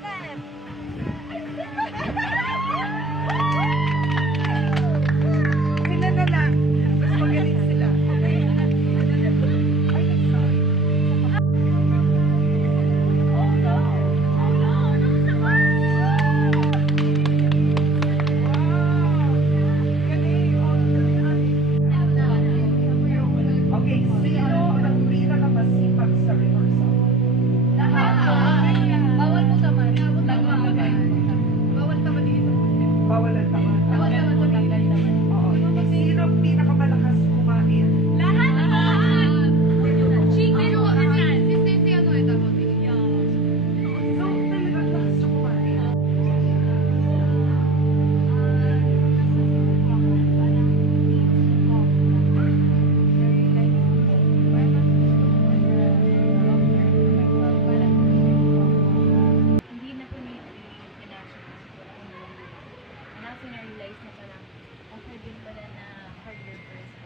Sila na lang. Mas magaling sila. Okay. Ay, sorry. Oh no! Oh no! Okay, sino ang pinakamasipag sa rehearsal? Lahat. Bawal mo naman. Bawal naman dito. Bawal ang tama. Bawal naman sa tanggal naman. Oo. Sino ang pinakamalakas kumain? Lahat. Chicken o asan? Si ano ito? So, talagang lakas na kumain. Hindi na po niya pinasok na realize na parang okay din pala na hard workers